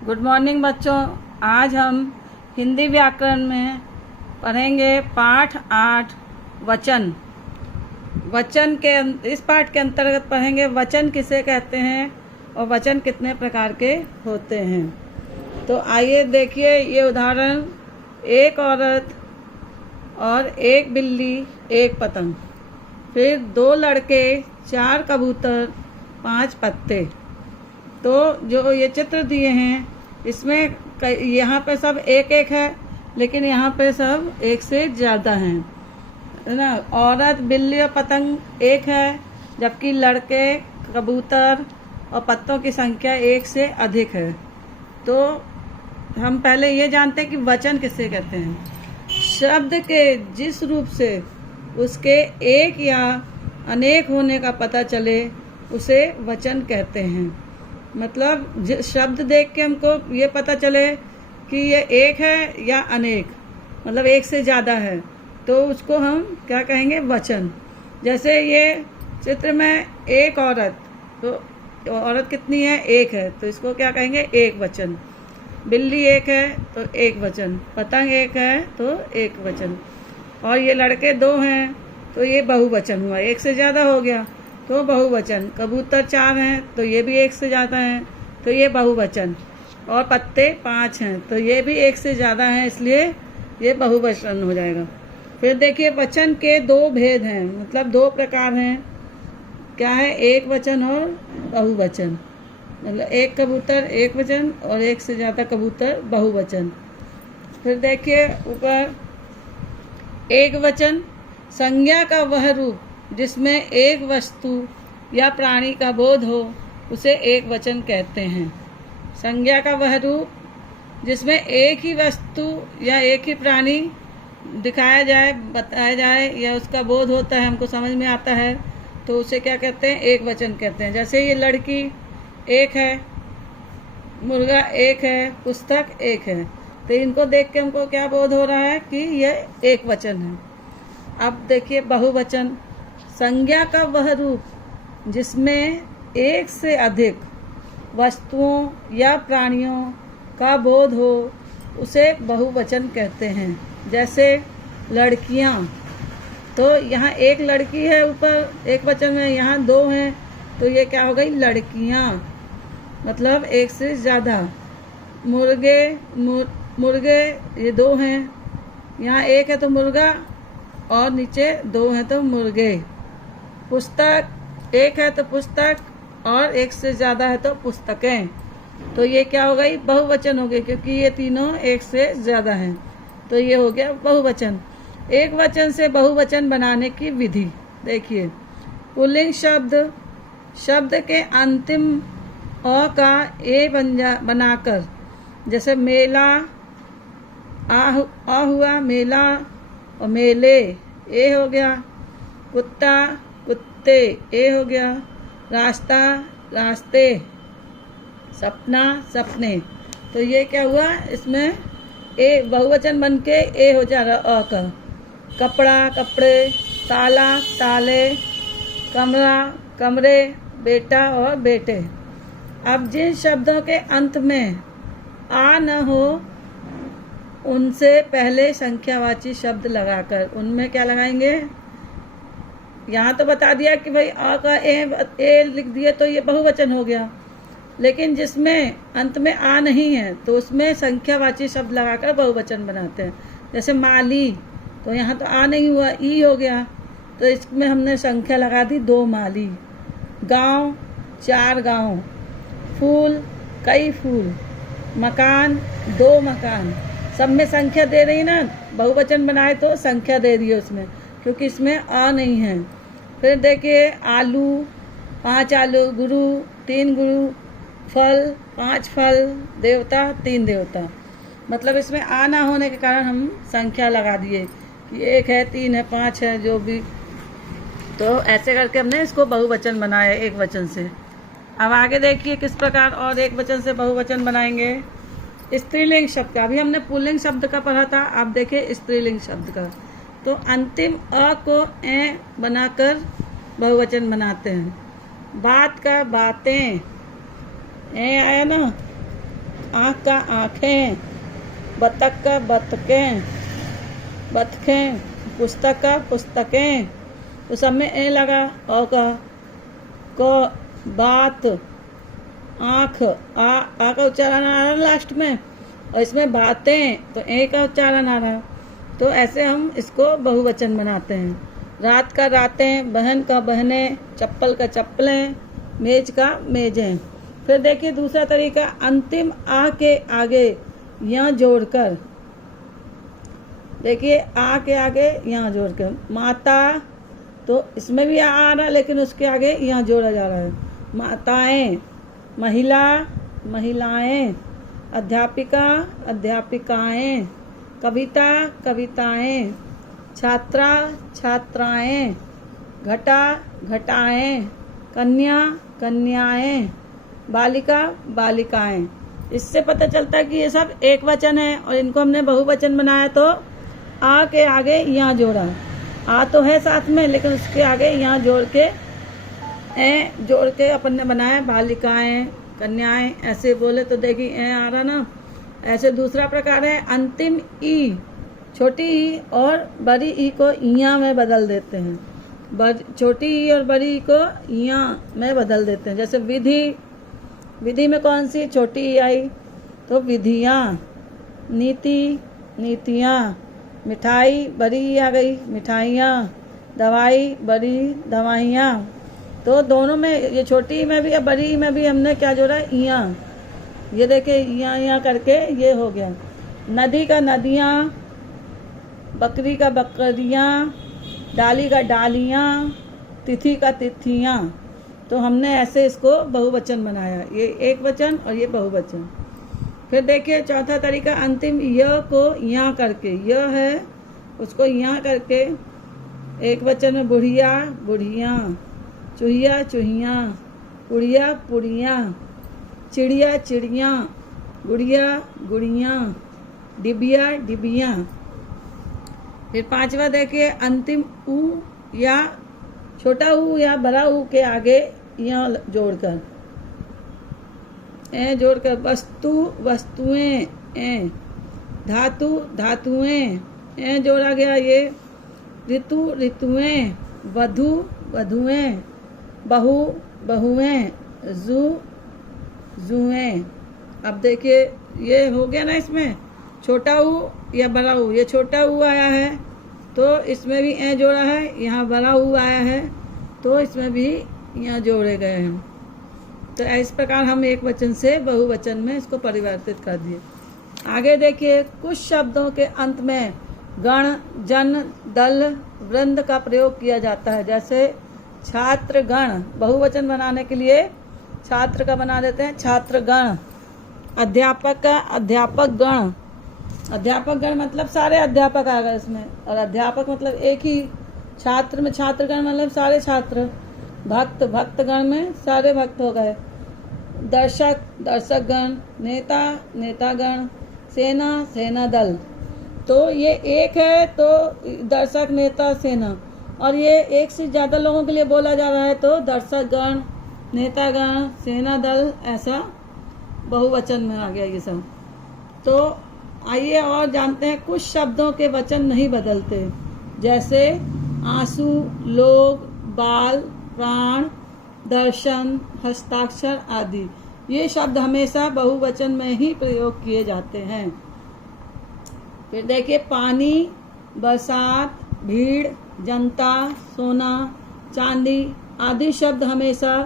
Good morning बच्चों। आज हम हिंदी व्याकरण में पढ़ेंगे पाठ 8 वचन। वचन के इस पाठ के अंतर्गत पढ़ेंगे वचन किसे कहते हैं और वचन कितने प्रकार के होते हैं। तो आइए देखिए ये उदाहरण। एक औरत और एक बिल्ली एक पतंग, फिर 2 लड़के 4 कबूतर 5 पत्ते। तो जो ये चित्र दिए हैं इसमें यहाँ पे सब एक एक है, लेकिन यहाँ पे सब एक से ज़्यादा हैं, है ना। औरत बिल्ली और पतंग एक है, जबकि लड़के कबूतर और पत्तों की संख्या एक से अधिक है। तो हम पहले ये जानते हैं कि वचन किसे कहते हैं। शब्द के जिस रूप से उसके एक या अनेक होने का पता चले उसे वचन कहते हैं। मतलब शब्द देख के हमको ये पता चले कि ये एक है या अनेक, मतलब एक से ज़्यादा है, तो उसको हम क्या कहेंगे, वचन। जैसे ये चित्र में एक औरत, तो औरत कितनी है, एक है, तो इसको क्या कहेंगे, एक वचन। बिल्ली एक है तो एक वचन, पतंग एक है तो एक वचन, और ये लड़के 2 हैं तो ये बहुवचन हुआ, एक से ज़्यादा हो गया तो बहुवचन। कबूतर 4 हैं तो ये भी एक से ज़्यादा हैं तो ये बहुवचन, और पत्ते 5 हैं तो ये भी एक से ज़्यादा हैं, इसलिए ये बहुवचन हो जाएगा। फिर देखिए वचन के 2 भेद हैं, मतलब 2 प्रकार हैं। क्या है, एक वचन और बहुवचन। मतलब एक कबूतर एक वचन और एक से ज़्यादा कबूतर बहुवचन। फिर देखिए ऊपर, एक वचन संज्ञा का वह रूप जिसमें एक वस्तु या प्राणी का बोध हो उसे एक वचन कहते हैं। संज्ञा का वह रूप जिसमें एक ही वस्तु या एक ही प्राणी दिखाया जाए, बताया जाए, या उसका बोध होता है, हमको समझ में आता है, तो उसे क्या कहते हैं, एक वचन कहते हैं। जैसे ये लड़की एक है, मुर्गा एक है, पुस्तक एक है, तो इनको देख के हमको क्या बोध हो रहा है कि यह एक वचन है। अब देखिए बहुवचन, संज्ञा का वह रूप जिसमें एक से अधिक वस्तुओं या प्राणियों का बोध हो उसे बहुवचन कहते हैं। जैसे लड़कियां, तो यहाँ एक लड़की है ऊपर एक वचन है, यहाँ 2 हैं तो ये क्या हो गई, लड़कियां, मतलब एक से ज़्यादा। मुर्गे ये 2 हैं, यहाँ एक है तो मुर्गा और नीचे 2 हैं तो मुर्गे। पुस्तक एक है तो पुस्तक और एक से ज़्यादा है तो पुस्तकें। तो ये क्या हो गई, बहुवचन हो गए, क्योंकि ये तीनों एक से ज़्यादा हैं, तो ये हो गया बहुवचन। एक वचन से बहुवचन बनाने की विधि देखिए। पुल्लिंग शब्द के अंतिम अ का ए बनाकर, जैसे मेला आ हुआ, मेला और मेले ए हो गया। कुत्ता कुत्ते ए हो गया। रास्ता रास्ते। सपना सपने। तो ये क्या हुआ, इसमें ए बहुवचन बन के ए हो जा रहा अ का। कपड़ा कपड़े। ताला ताले। कमरा कमरे। बेटा और बेटे। अब जिन शब्दों के अंत में आ न हो उनसे पहले संख्यावाची शब्द लगाकर, उनमें क्या लगाएंगे, यहाँ तो बता दिया कि भाई आ का ए लिख दिए तो ये बहुवचन हो गया, लेकिन जिसमें अंत में आ नहीं है तो उसमें संख्यावाची शब्द लगाकर बहुवचन बनाते हैं। जैसे माली, तो यहाँ तो आ नहीं हुआ, ई हो गया, तो इसमें हमने संख्या लगा दी 2 माली। गांव 4 गांव। फूल कई फूल। मकान 2 मकान। सब में संख्या दे रही ना, बहुवचन बनाए तो संख्या दे दी है उसमें, क्योंकि इसमें आ नहीं है। फिर देखिए आलू 5 आलू। गुरु 3 गुरु। फल 5 फल। देवता 3 देवता। मतलब इसमें आ ना होने के कारण हम संख्या लगा दिए कि 1 है, 3 है, 5 है, जो भी। तो ऐसे करके हमने इसको बहुवचन बनाया एक वचन से। अब आगे देखिए किस प्रकार और एक वचन से बहुवचन बनाएंगे। स्त्रीलिंग शब्द का, अभी हमने पुल्लिंग शब्द का पढ़ा था, आप देखिए स्त्रीलिंग शब्द का। तो अंतिम अ को ए बनाकर बहुवचन बनाते हैं। बात का बातें, ए आया ना, आँख का आँखें, बतख का बतखें, बतखें, पुस्तक का पुस्तकें, तो सब में ए लगा। औ का बात, आँख, आ का उच्चारण आ रहा लास्ट में, और इसमें बातें तो ए का उच्चारण आ रहा। तो ऐसे हम इसको बहुवचन बनाते हैं। रात का रातें, बहन का बहनें, चप्पल का चप्पलें, मेज का मेजें। फिर देखिए दूसरा तरीका, अंतिम आ के आगे यहाँ जोड़कर। देखिए आ के आगे यहाँ जोड़कर, माता, तो इसमें भी आ रहा है लेकिन उसके आगे यहाँ जोड़ा जा रहा है। माताएं, महिला, महिलाएं, अध्यापिका, अध्यापिकाएं, कविता, कविताएं, छात्रा, छात्राएं, घटा, घटाएं, कन्या, कन्याएं, बालिका, बालिकाएं। इससे पता चलता है कि ये सब एक वचन है और इनको हमने बहुवचन बनाया। तो आ के आगे यहाँ जोड़ा, आ तो है साथ में लेकिन उसके आगे यहाँ जोड़ के ए जोड़ के अपन ने बनाया बालिकाएं, कन्याएं। ऐसे बोले तो देखिए ए आ रहा ना। ऐसे दूसरा प्रकार है, अंतिम ई, छोटी ई और बड़ी ई को इया में बदल देते हैं। छोटी ई और बड़ी ई को इया में बदल देते हैं। जैसे विधि, विधि में कौन सी छोटी ई आई, तो विधियाँ। नीति, नीतियाँ। मिठाई, बड़ी ई आ गई, मिठाइयाँ। दवाई, बड़ी दवाइयाँ। तो दोनों में, ये छोटी ई में भी और बड़ी ई में भी हमने क्या जोड़ा, इया। ये देखिए इया इया करके ये हो गया। नदी का नदियाँ, बकरी का बकरियाँ, डाली का डालियाँ, तिथि का तिथियाँ। तो हमने ऐसे इसको बहुवचन बनाया, ये एक वचन और ये बहुवचन। फिर देखिए चौथा तरीका, अंतिम य को यहाँ करके, य है उसको यहाँ करके एक वचन में, बुढ़िया, बुढ़ियाँ, चूहिया, चूहियाँ, पुड़िया, पुड़ियाँ, चिड़िया, चिड़ियाँ, गुड़िया, गुड़ियाँ, डिबिया, डिबियाँ। फिर पांचवा देखिए, अंतिम ऊ या छोटा ऊ या बड़ा ऊ के आगे यहाँ जोड़कर, ए जोड़कर, वस्तु, वस्तुएं, ए, धातु, धातुएं, ए जोड़ा गया ये, ऋतु, ऋतुएं, वधु, वधुएं, बहू, बहुएं, जू, जुएं। अब देखिए ये हो गया ना, इसमें छोटा ऊ या बड़ा ऊ। ये छोटा ऊ आया है तो इसमें भी ए जोड़ा है, यहाँ बड़ा ऊ आया है तो इसमें भी यहाँ जोड़े गए हैं। तो इस प्रकार हम एक वचन से बहुवचन में इसको परिवर्तित कर दिए। आगे देखिए, कुछ शब्दों के अंत में गण, जन, दल, वृंद का प्रयोग किया जाता है। जैसे छात्र गण, बहुवचन बनाने के लिए छात्र का बना देते हैं छात्र गण। अध्यापक का अध्यापक गण, अध्यापक गण मतलब सारे अध्यापक आ गए इसमें, और अध्यापक मतलब एक ही। छात्र में छात्रगण मतलब सारे छात्र। भक्त, भक्तगण में सारे भक्त हो गए। दर्शक, दर्शकगण। नेता, नेतागण। सेना, सेना दल। तो ये एक है तो दर्शक, नेता, सेना, और ये एक से ज़्यादा लोगों के लिए बोला जा रहा है तो दर्शकगण, नेतागण, सेना दल, ऐसा बहुवचन में आ गया ये सब। तो आइए और जानते हैं, कुछ शब्दों के वचन नहीं बदलते, जैसे आंसू, लोग, बाल, प्राण, दर्शन, हस्ताक्षर आदि। ये शब्द हमेशा बहुवचन में ही प्रयोग किए जाते हैं। फिर देखिए, पानी, बरसात, भीड़, जनता, सोना, चांदी आदि शब्द हमेशा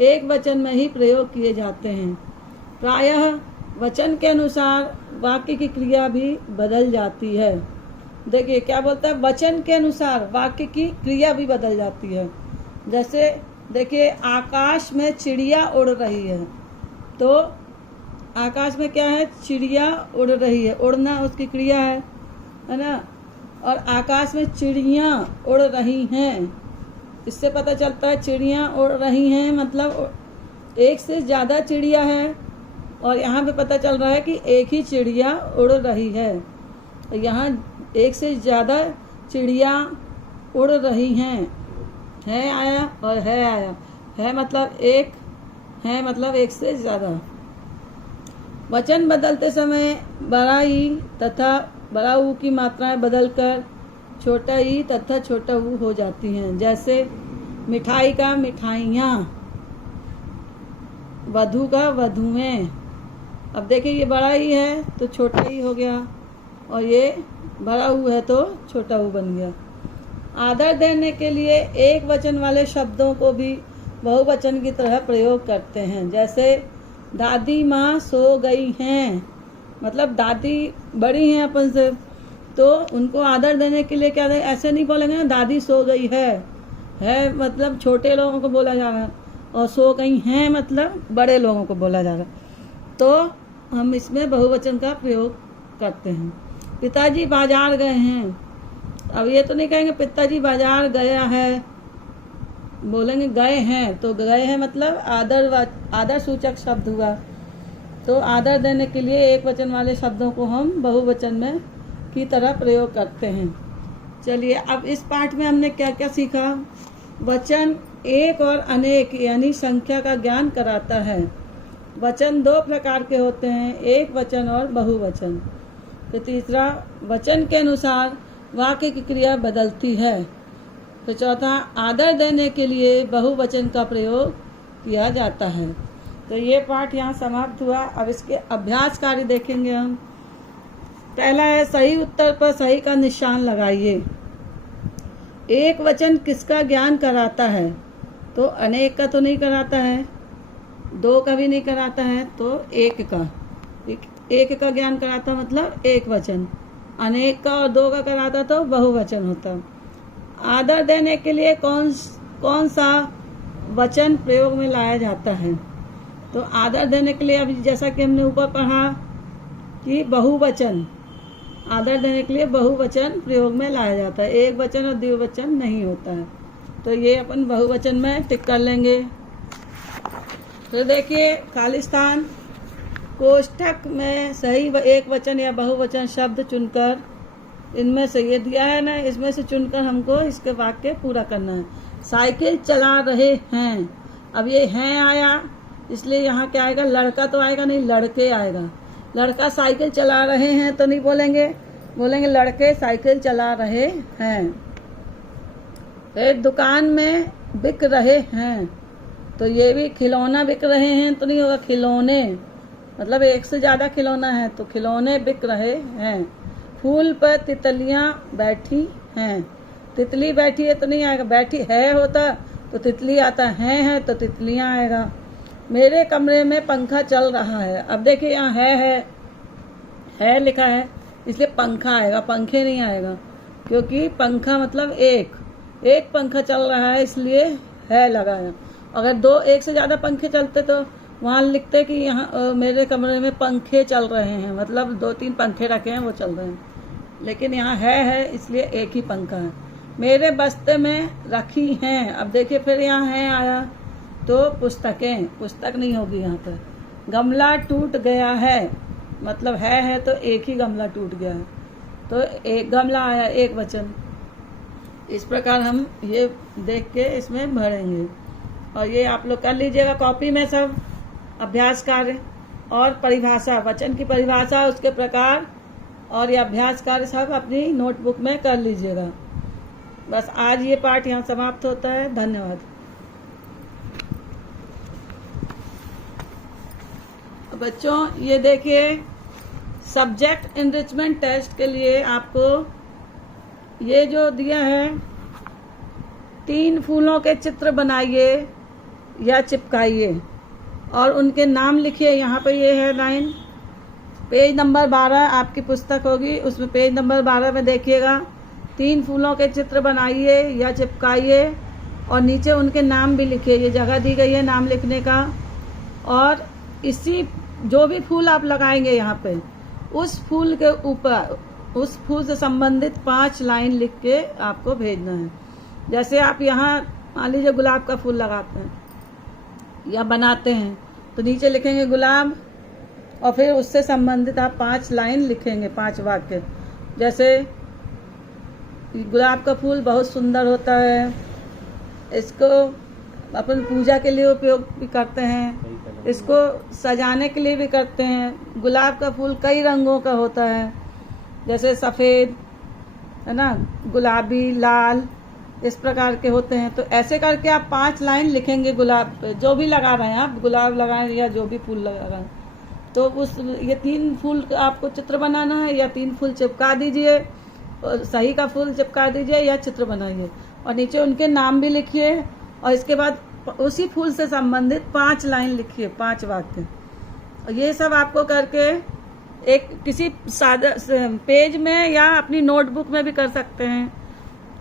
एक वचन में ही प्रयोग किए जाते हैं। प्रायः वचन के अनुसार वाक्य की क्रिया भी बदल जाती है। देखिए क्या बोलता है, वचन के अनुसार वाक्य की क्रिया भी बदल जाती है। जैसे देखिए, आकाश में चिड़िया उड़ रही है, तो आकाश में क्या है, चिड़िया उड़ रही है, उड़ना उसकी क्रिया है ना। और आकाश में चिड़ियाँ उड़ रही हैं, इससे पता चलता है चिड़ियाँ उड़ रही हैं मतलब एक से ज़्यादा चिड़िया है, और यहाँ पे पता चल रहा है कि एक ही चिड़िया उड़ रही है। यहाँ एक से ज़्यादा चिड़िया उड़ रही हैं, है आया और है आया। है मतलब एक, है मतलब एक से ज़्यादा। वचन बदलते समय बड़ा ई तथा बड़ा ऊ की मात्राएं बदलकर छोटा ई तथा छोटा ऊ हो जाती हैं। जैसे मिठाई का मिठाइयाँ, वधु का वधुएं। अब देखिए ये बड़ा ई है तो छोटा ई हो गया, और ये बड़ा ऊ है तो छोटा ऊ बन गया। आदर देने के लिए एक वचन वाले शब्दों को भी बहुवचन की तरह प्रयोग करते हैं। जैसे दादी माँ सो गई हैं, मतलब दादी बड़ी हैं अपन से, तो उनको आदर देने के लिए क्या ऐसे नहीं बोलेंगे ना दादी सो गई है मतलब छोटे लोगों को बोला जा रहा है, और सो गई हैं मतलब बड़े लोगों को बोला जा रहा है। तो हम इसमें बहुवचन का प्रयोग करते हैं। पिताजी बाजार गए हैं, अब ये तो नहीं कहेंगे पिताजी बाजार गया है, बोलेंगे गए हैं। तो गए हैं मतलब आदर सूचक शब्द हुआ। तो आदर देने के लिए एक वचन वाले शब्दों को हम बहुवचन में की तरह प्रयोग करते हैं। चलिए अब इस पाठ में हमने क्या क्या सीखा। वचन एक और अनेक यानी संख्या का ज्ञान कराता है। वचन दो प्रकार के होते हैं, एक वचन और बहुवचन। फिर तीसरा, वचन के अनुसार वाक्य की क्रिया बदलती है। तो चौथा, आदर देने के लिए बहुवचन का प्रयोग किया जाता है। तो ये पाठ यहाँ समाप्त हुआ। अब इसके अभ्यास कार्य देखेंगे हम। पहला है, सही उत्तर पर सही का निशान लगाइए। एक वचन किसका ज्ञान कराता है? तो अनेक का तो नहीं कराता है, दो का भी नहीं कराता है, तो एक का। एक का ज्ञान कराता मतलब एक वचन, अनेक का और दो का कराता तो बहुवचन होता। आदर देने के लिए कौन सा वचन प्रयोग में लाया जाता है? तो आदर देने के लिए अभी जैसा कि हमने ऊपर पढ़ा कि बहुवचन, आदर देने के लिए बहुवचन प्रयोग में लाया जाता है, एक वचन और द्विवचन नहीं होता है। तो ये अपन बहुवचन में टिक कर लेंगे। तो देखिए खाली स्थान, कोष्ठक में सही एक वचन या बहुवचन शब्द चुनकर, इनमें से ये दिया है ना, इसमें से चुनकर हमको इसके वाक्य पूरा करना है। साइकिल चला रहे हैं, अब ये हैं आया इसलिए यहाँ क्या आएगा? लड़का तो आएगा नहीं, लड़के आएगा। लड़का साइकिल चला रहे हैं तो नहीं बोलेंगे, बोलेंगे लड़के साइकिल चला रहे हैं। फिर दुकान में बिक रहे हैं, तो ये भी खिलौना बिक रहे हैं तो नहीं होगा, खिलौने, मतलब एक से ज़्यादा खिलौना है तो खिलौने बिक रहे हैं। फूल पर तितलियां बैठी हैं, तितली बैठी है तो नहीं आएगा, बैठी है होता तो तितली आता, है तो तितलियां आएगा। मेरे कमरे में पंखा चल रहा है, अब देखिए यहाँ है लिखा है इसलिए पंखा आएगा, पंखे नहीं आएगा, क्योंकि पंखा मतलब एक पंखा चल रहा है इसलिए है लगा है। अगर दो एक से ज़्यादा पंखे चलते तो वहाँ लिखते कि यहाँ मेरे कमरे में पंखे चल रहे हैं, मतलब दो तीन पंखे रखे हैं वो चल रहे हैं, लेकिन यहाँ है इसलिए एक ही पंखा है। मेरे बस्ते में रखी हैं, अब देखिए फिर यहाँ है आया तो पुस्तकें, पुस्तक नहीं होगी यहाँ पर। गमला टूट गया है, मतलब है तो एक ही गमला टूट गया है, तो एक गमला आया एक वचन। इस प्रकार हम ये देख के इसमें भरेंगे, और ये आप लोग कर लीजिएगा कॉपी में सब अभ्यास कार्य और परिभाषा, वचन की परिभाषा, उसके प्रकार और ये अभ्यास कार्य सब अपनी नोटबुक में कर लीजिएगा। बस आज ये पाठ यहाँ समाप्त होता है। धन्यवाद। बच्चों ये देखिए, सब्जेक्ट इनरिचमेंट टेस्ट के लिए आपको ये जो दिया है, 3 फूलों के चित्र बनाइए या चिपकाइए और उनके नाम लिखिए। यहाँ पे ये है लाइन, पेज नंबर 12 आपकी पुस्तक होगी, उसमें पेज नंबर 12 में देखिएगा। 3 फूलों के चित्र बनाइए या चिपकाइए और नीचे उनके नाम भी लिखिए। ये जगह दी गई है नाम लिखने का, और इसी जो भी फूल आप लगाएंगे यहाँ पे, उस फूल के ऊपर उस फूल से संबंधित 5 लाइन लिख के आपको भेजना है। जैसे आप यहाँ मान लीजिए गुलाब का फूल लगाते हैं या बनाते हैं, तो नीचे लिखेंगे गुलाब, और फिर उससे संबंधित आप 5 लाइन लिखेंगे, 5 वाक्य। जैसे गुलाब का फूल बहुत सुंदर होता है, इसको अपन पूजा के लिए उपयोग भी करते हैं, इसको सजाने के लिए भी करते हैं। गुलाब का फूल कई रंगों का होता है, जैसे सफ़ेद है ना, गुलाबी, लाल, इस प्रकार के होते हैं। तो ऐसे करके आप 5 लाइन लिखेंगे गुलाब पे, जो भी लगा रहे हैं आप, गुलाब लगा रहे हैं या जो भी फूल लगा रहे हैं। तो ये 3 फूल का आपको चित्र बनाना है, या 3 फूल चिपका दीजिए, सही का फूल चिपका दीजिए या चित्र बनाइए, और नीचे उनके नाम भी लिखिए। और इसके बाद उसी फूल से संबंधित 5 लाइन लिखिए, 5 वाक्य। और ये सब आपको करके एक किसी सादा पेज में या अपनी नोटबुक में भी कर सकते हैं,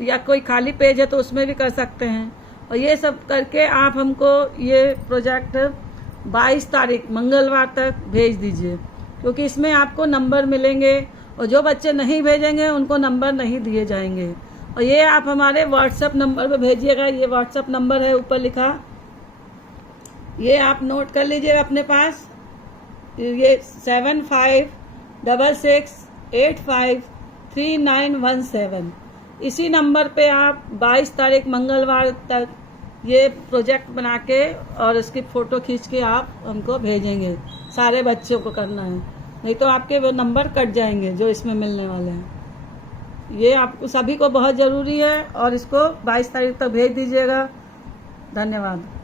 या कोई खाली पेज है तो उसमें भी कर सकते हैं। और ये सब करके आप हमको ये प्रोजेक्ट 22 तारीख मंगलवार तक भेज दीजिए, क्योंकि इसमें आपको नंबर मिलेंगे, और जो बच्चे नहीं भेजेंगे उनको नंबर नहीं दिए जाएंगे। और ये आप हमारे व्हाट्सएप नंबर पे भेजिएगा। ये व्हाट्सएप नंबर है ऊपर लिखा, ये आप नोट कर लीजिएगा अपने पास। ये 7566853917। इसी नंबर पे आप 22 तारीख मंगलवार तक ये प्रोजेक्ट बना के और इसकी फ़ोटो खींच के आप हमको भेजेंगे। सारे बच्चों को करना है, नहीं तो आपके वो नंबर कट जाएंगे जो इसमें मिलने वाले हैं। ये आपको सभी को बहुत ज़रूरी है, और इसको 22 तारीख तक भेज दीजिएगा। धन्यवाद।